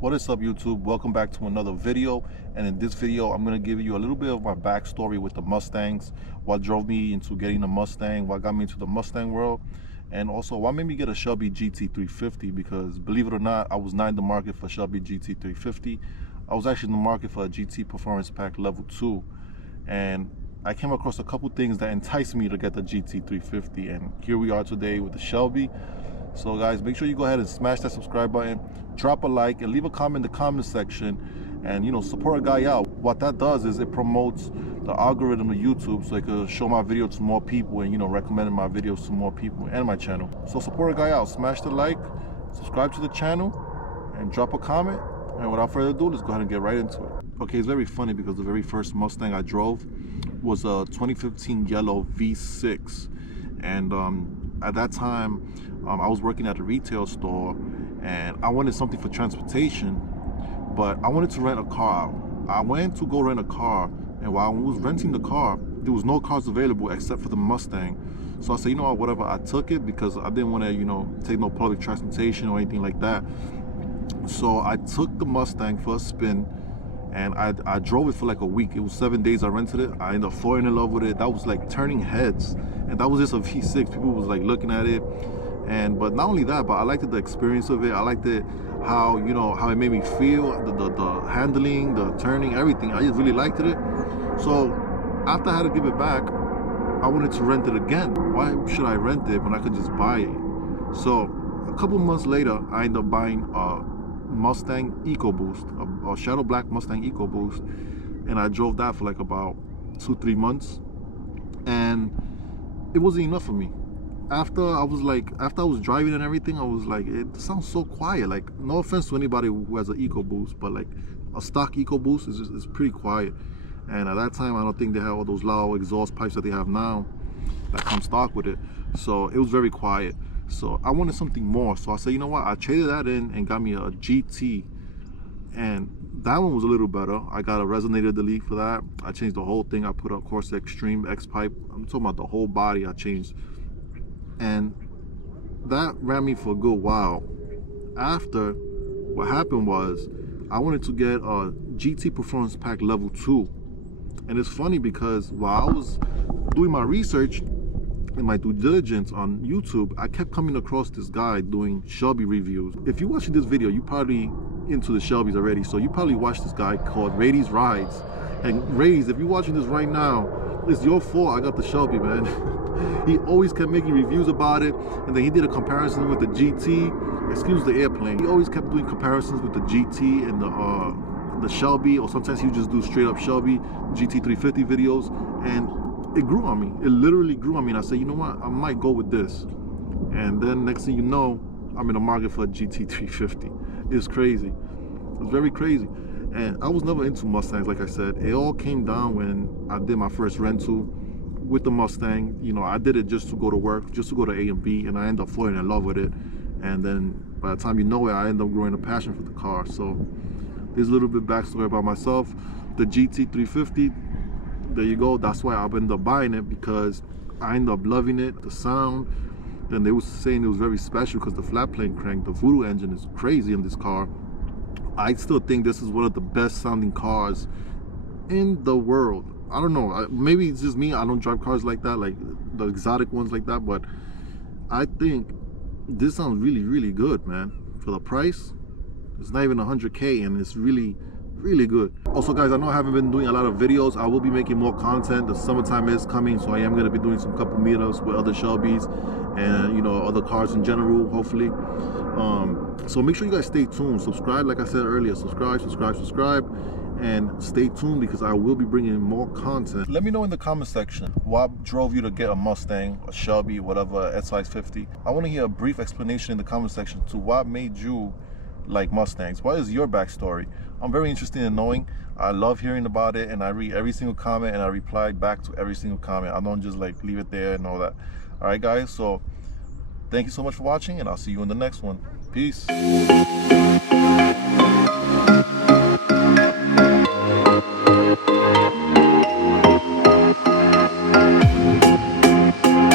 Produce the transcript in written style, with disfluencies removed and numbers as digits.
What is up, YouTube? Welcome back to another video. And in this video I'm going to give you a little bit of my backstory with the Mustangs, what drove me into getting a Mustang, what got me into the Mustang world, and also what made me get a Shelby GT350, because believe it or not, I was not in the market for Shelby GT350. I was actually in the market for a GT Performance Pack Level 2, and I came across a couple things that enticed me to get the GT350, and here we are today with the Shelby. So guys, make sure you go ahead and smash that subscribe button, drop a like, and leave a comment in the comment section, and support a guy out. What that does is it promotes the algorithm of YouTube, so it can show my video to more people and recommending my videos to more people and my channel. So support a guy out, smash the like, subscribe to the channel, and drop a comment. And without further ado, let's go ahead and get right into it. Okay, it's very funny because the very first Mustang I drove was a 2015 yellow V6, and at that time I was working at a retail store, and I wanted something for transportation, but I wanted to rent a car. I went to go rent a car, and while I was renting the car, there was no cars available except for the Mustang. So I said, you know what, whatever. I took it because I didn't want to take no public transportation or anything like that. So I took the Mustang for a spin, and I drove it for like a week. It was 7 days I rented it. I ended up falling in love with it. That was like turning heads, and that was just a V6. People was like looking at it, but not only that, but I liked the experience of it. I liked it how how it made me feel, the handling, the turning, everything. I just really liked it. So after I had to give it back, I wanted to rent it again. Why should I rent it when I could just buy it? So a couple months later, I ended up buying a Mustang EcoBoost, a Shadow Black Mustang EcoBoost, and I drove that for like about 2-3 months, and it wasn't enough for me. After I was driving and everything, I was like, it sounds so quiet. Like, no offense to anybody who has an EcoBoost, but like a stock EcoBoost is pretty quiet. And at that time, I don't think they had all those loud exhaust pipes that they have now that come stock with it. So it was very quiet. So I wanted something more. So I said, you know what? I traded that in and got me a GT, and that one was a little better. I got a resonator delete for that. I changed the whole thing. I put a Corsa Extreme X pipe. I'm talking about the whole body I changed, and that ran me for a good while. After, what happened was I wanted to get a GT Performance Pack Level 2, and it's funny because while I was doing my research in my due diligence on YouTube, I kept coming across this guy doing Shelby reviews. If you're watching this video, you probably into the Shelbys already, so you probably watched this guy called Ray's Rides. And Ray's, if you're watching this right now, it's your fault I got the Shelby, man. He always kept making reviews about it, and then he did a comparison with the GT, excuse the airplane. He always kept doing comparisons with the GT and the Shelby, or sometimes he would just do straight up Shelby GT350 videos, and it grew on me. It literally grew on me, and I said, you know what, I might go with this. And then next thing you know, I'm in the market for a GT350. It's crazy. It's very crazy. And I was never into Mustangs, like I said. It all came down when I did my first rental with the Mustang. I did it just to go to work, just to go to A and B, and I ended up falling in love with it. And then by the time you know it, I ended up growing a passion for the car. So there's a little bit backstory about myself. The GT350, there you go. That's why I ended up buying it, because I ended up loving it, the sound. Then they was saying it was very special because the flat plane crank, the Voodoo engine is crazy in this car. I still think this is one of the best sounding cars in the world. I don't know, maybe it's just me. I don't drive cars like that, like the exotic ones like that, but I think this sounds really, really good, man. For the price, it's not even 100K, and it's really, really good. Also guys, I know I haven't been doing a lot of videos. I will be making more content. The summertime is coming, so I am going to be doing some couple meetups with other Shelbys and other cars in general, hopefully. So make sure you guys stay tuned. Subscribe, like I said earlier. Subscribe, and stay tuned, because I will be bringing more content. Let me know in the comment section what drove you to get a Mustang, a Shelby, whatever, SI50. I want to hear a brief explanation in the comment section to what made you like Mustangs. What is your backstory? I'm very interested in knowing. I love hearing about it, and I read every single comment, and I reply back to every single comment. I don't just like leave it there and all that. All right guys, so thank you so much for watching, and I'll see you in the next one. Peace.